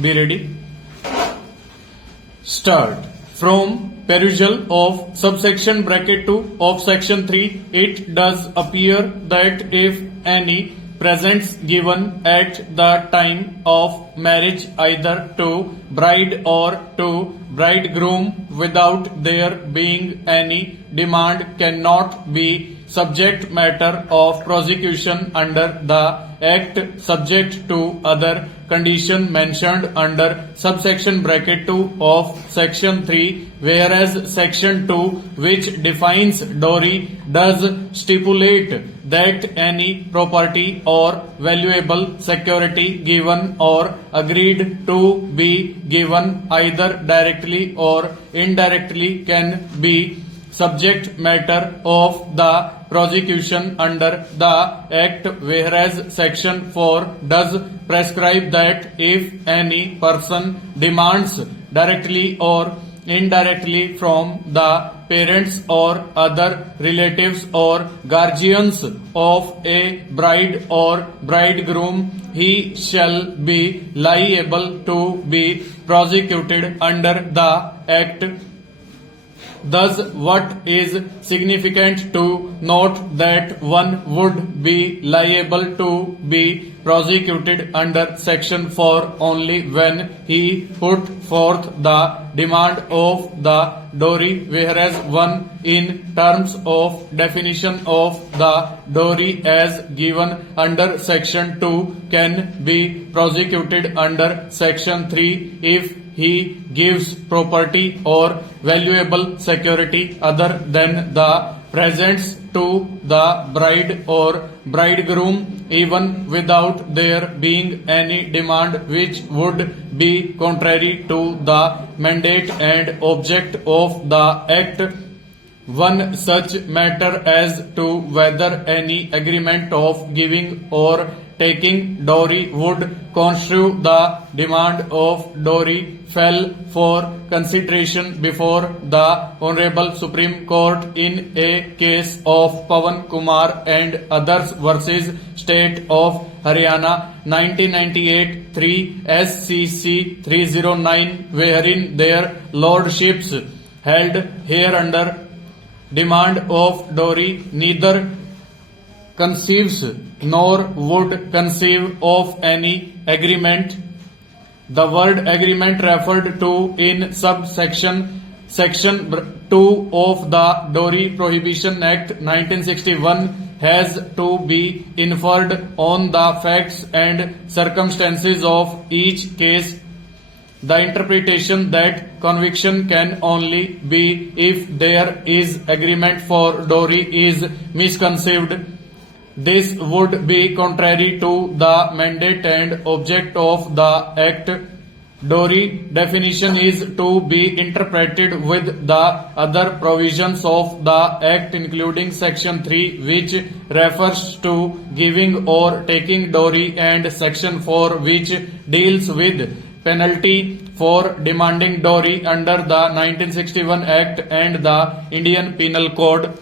Be ready. Start. From perusal of subsection bracket 2 of section 3, it does appear that if any presents given at the time of marriage either to bride or to bridegroom without there being any demand cannot be subject matter of prosecution under the Act subject to other condition mentioned under subsection bracket 2 of section 3, whereas section 2, which defines dowry, does stipulate that any property or valuable security given or agreed to be given either directly or indirectly can be subject matter of the prosecution under the Act, whereas section 4 does prescribe that if any person demands directly or indirectly from the parents or other relatives or guardians of a bride or bridegroom, he shall be liable to be prosecuted under the Act. Thus, what is significant to note that one would be liable to be prosecuted under section 4 only when he put forth the demand of the dowry, whereas one in terms of definition of the dowry as given under section 2 can be prosecuted under section 3 if he gives property or valuable security other than the presents to the bride or bridegroom, even without there being any demand which would be contrary to the mandate and object of the Act. One such matter as to whether any agreement of giving or taking dowry would constitute the demand of dowry fell for consideration before the Honorable Supreme Court in a case of Pawan Kumar and others versus State of Haryana 1998 3 SCC 309, wherein their lordships held hereunder demand of dowry neither conceives nor would conceive of any agreement. The word agreement referred to in section 2 of the Dowry Prohibition Act 1961 has to be inferred on the facts and circumstances of each case. The interpretation that conviction can only be if there is agreement for dowry is misconceived. This would be contrary to the mandate and object of the Act. Dowry definition is to be interpreted with the other provisions of the Act, including section 3, which refers to giving or taking dowry, and section 4, which deals with penalty for demanding dowry under the 1961 Act and the Indian Penal Code.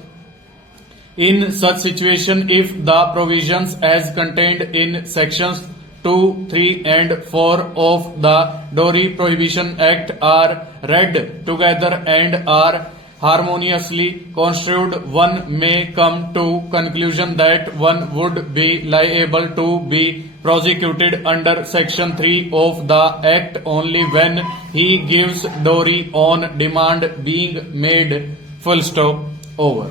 In such situation, if the provisions as contained in sections 2, 3 and 4 of the Dowry Prohibition Act are read together and are harmoniously construed, one may come to conclusion that one would be liable to be prosecuted under section 3 of the Act only when he gives dowry on demand being made. Full stop. Over.